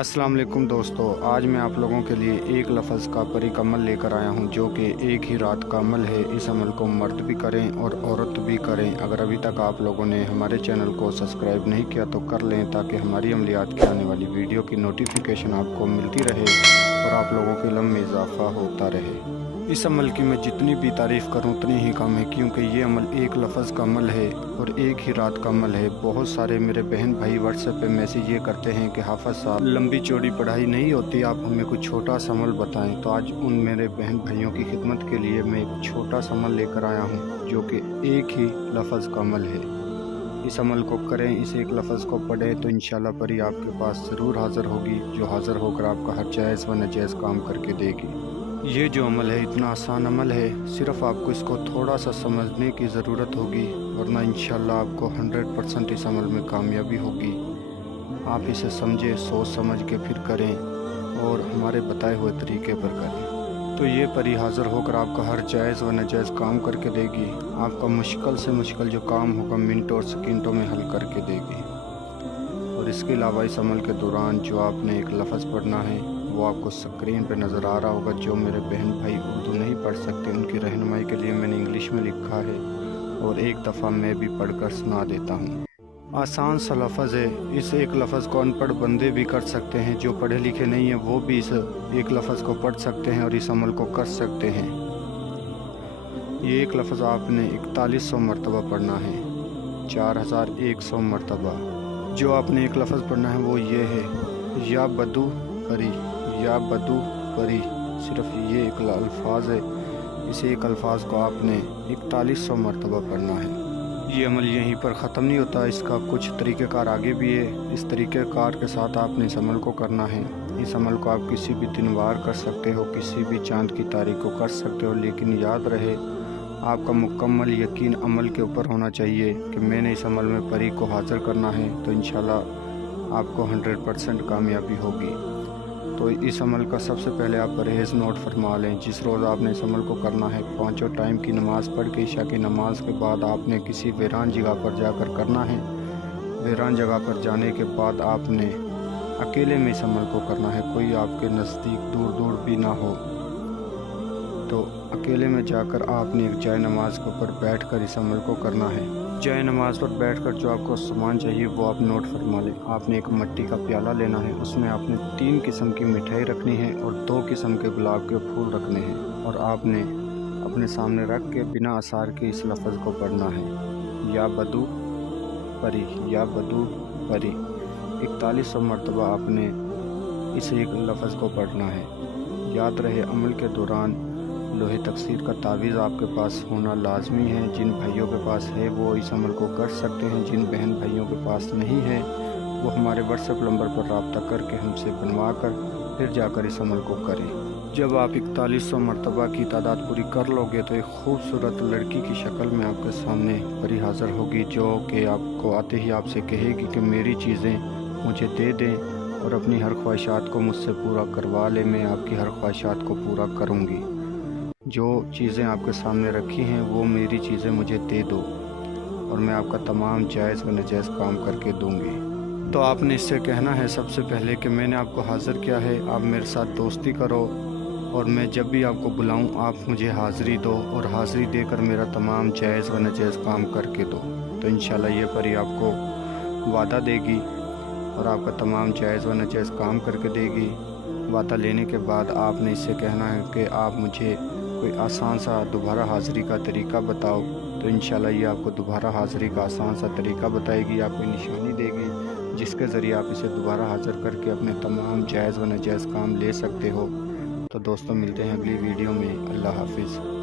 अस्सलाम वालेकुम दोस्तों, आज मैं आप लोगों के लिए एक लफ्ज़ का परी अमल लेकर आया हूं जो कि एक ही रात का अमल है। इस अमल को मर्द भी करें और औरत भी करें। अगर अभी तक आप लोगों ने हमारे चैनल को सब्सक्राइब नहीं किया तो कर लें ताकि हमारी अमलियात की आने वाली वीडियो की नोटिफिकेशन आपको मिलती रहे और आप लोगों के इल्म में इजाफ़ा होता रहे। इस अमल की मैं जितनी भी तारीफ़ करूं उतनी ही कम है, क्योंकि ये अमल एक लफ्ज़ का अमल है और एक ही रात का अमल है। बहुत सारे मेरे बहन भाई व्हाट्सएप पे मैसेज ये करते हैं कि हाफ़िज़ साहब, लंबी चौड़ी पढ़ाई नहीं होती, आप हमें कुछ छोटा सा अमल बताएं। तो आज उन मेरे बहन भाइयों की खिदमत के लिए मैं एक छोटा सा अमल लेकर आया हूँ जो कि एक ही लफ्ज़ का अमल है। इस अमल को करें, इस एक लफ्ज़ को पढ़ें तो इंशाल्लाह परी आपके पास ज़रूर हाज़िर होगी, जो हाज़िर होकर आपका हर जायज़ व नाजायज़ काम करके देगी। ये जो अमल है इतना आसान अमल है, सिर्फ़ आपको इसको थोड़ा सा समझने की ज़रूरत होगी, वरना इंशाल्लाह आपको 100% इस अमल में कामयाबी होगी। आप इसे समझे, सोच समझ के फिर करें और हमारे बताए हुए तरीके पर करें तो ये परी हाज़िर होकर आपका हर जायज़ व नाजायज़ काम करके देगी। आपका मुश्किल से मुश्किल जो काम होगा मिनटों और सेकंडों में हल करके देगी। और इसके अलावा इस अमल के दौरान जो आपने एक लफ्ज़ पढ़ना है वो आपको स्क्रीन पे नज़र आ रहा होगा। जो मेरे बहन भाई उर्दू नहीं पढ़ सकते उनकी रहनुमाई के लिए मैंने इंग्लिश में लिखा है और एक दफ़ा मैं भी पढ़कर सुना देता हूँ। आसान सा लफ्ज़ है, इस एक लफ्ज़ को अनपढ़ बंदे भी कर सकते हैं, जो पढ़े लिखे नहीं हैं वो भी इस एक लफ्ज़ को पढ़ सकते हैं और इस अमल को कर सकते हैं। ये एक लफ्ज़ आपने 4100 मरतबा पढ़ना है, 4100 मरतबा। जो आपने एक लफ्ज़ पढ़ना है वो ये है, या बदू परी, या बदू परी। सिर्फ ये एक अल्फाज है, इस एक अल्फाज को आपने 4100 मरतबा पढ़ना है। ये अमल यहीं पर ख़त्म नहीं होता, इसका कुछ तरीक़ेकार आगे भी है। इस तरीक़ेकार के साथ आपने इस अमल को करना है। इस अमल को आप किसी भी दिन वार कर सकते हो, किसी भी चाँद की तारीख को कर सकते हो, लेकिन याद रहे आपका मुकम्मल यकीन अमल के ऊपर होना चाहिए कि मैंने इस अमल में परी को हाज़िर करना है, तो इंशाल्लाह आपको 100% कामयाबी होगी। तो इस अमल का सबसे पहले आप परहेज़ नोट फरमा लें। जिस रोज़ आपने इस अमल को करना है, 5 टाइम की नमाज़ पढ़ के ईशा की नमाज़ के बाद आपने किसी वीरान जगह पर जाकर करना है। वीरान जगह पर जाने के बाद आपने अकेले में इस अमल को करना है, कोई आपके नज़दीक दूर दूर भी ना हो। तो अकेले में जाकर आपने एक जाए नमाज के ऊपर बैठकर इस अमल को करना है। जाए नमाज पर बैठकर जो आपको सामान चाहिए वो आप नोट फरमा लें। आपने एक मिट्टी का प्याला लेना है, उसमें आपने 3 किस्म की मिठाई रखनी है और 2 किस्म के गुलाब के फूल रखने हैं और आपने अपने सामने रख के बिना आसार के इस लफ्ज़ को पढ़ना है, या बदू परी, या बदू परी। 4100 मरतबा आपने इस एक लफ्ज़ को पढ़ना है। याद रहे अमल के दौरान लोहे तकसीर का तावीज़ आपके पास होना लाजमी है। जिन भाइयों के पास है वो इस अमल को कर सकते हैं, जिन बहन भाइयों के पास नहीं है वो हमारे व्हाट्सएप नंबर पर रब्ता करके हमसे बनवा कर फिर जाकर इस अमल को करें। जब आप 4100 मरतबा की तादाद पूरी कर लोगे तो एक खूबसूरत लड़की की शक्ल में आपके सामने परी हाज़िर होगी, जो कि आपको आते ही आपसे कहेगी कि मेरी चीज़ें मुझे दे दें और अपनी हर ख्वाहिशात को मुझसे पूरा करवा ले, मैं आपकी हर ख्वाहिशात को पूरा करूँगी। जो चीज़ें आपके सामने रखी हैं वो मेरी चीज़ें मुझे दे दो और मैं आपका तमाम जायज़ व नाजायज़ काम करके दूँगी। तो आपने इससे कहना है सबसे पहले कि मैंने आपको हाज़िर किया है, आप मेरे साथ दोस्ती करो और मैं जब भी आपको बुलाऊं आप मुझे हाज़िरी दो और हाज़िरी देकर मेरा तमाम जायज़ व नाजायज़ काम करके दो। तो इंशाल्लाह ये परी आपको वादा देगी और आपका तमाम जायज़ व नाजायज़ काम करके देगी। वादा लेने के बाद आपने इससे कहना है कि आप मुझे कोई आसान सा दोबारा हाज़िरी का तरीका बताओ, तो इंशाल्लाह ये आपको दोबारा हाज़िरी का आसान सा तरीका बताएगी, आपको निशानी देगी जिसके ज़रिए आप इसे दोबारा हाज़िर करके अपने तमाम जायज़ व नाजायज़ काम ले सकते हो। तो दोस्तों मिलते हैं अगली वीडियो में। अल्लाह हाफ़िज़।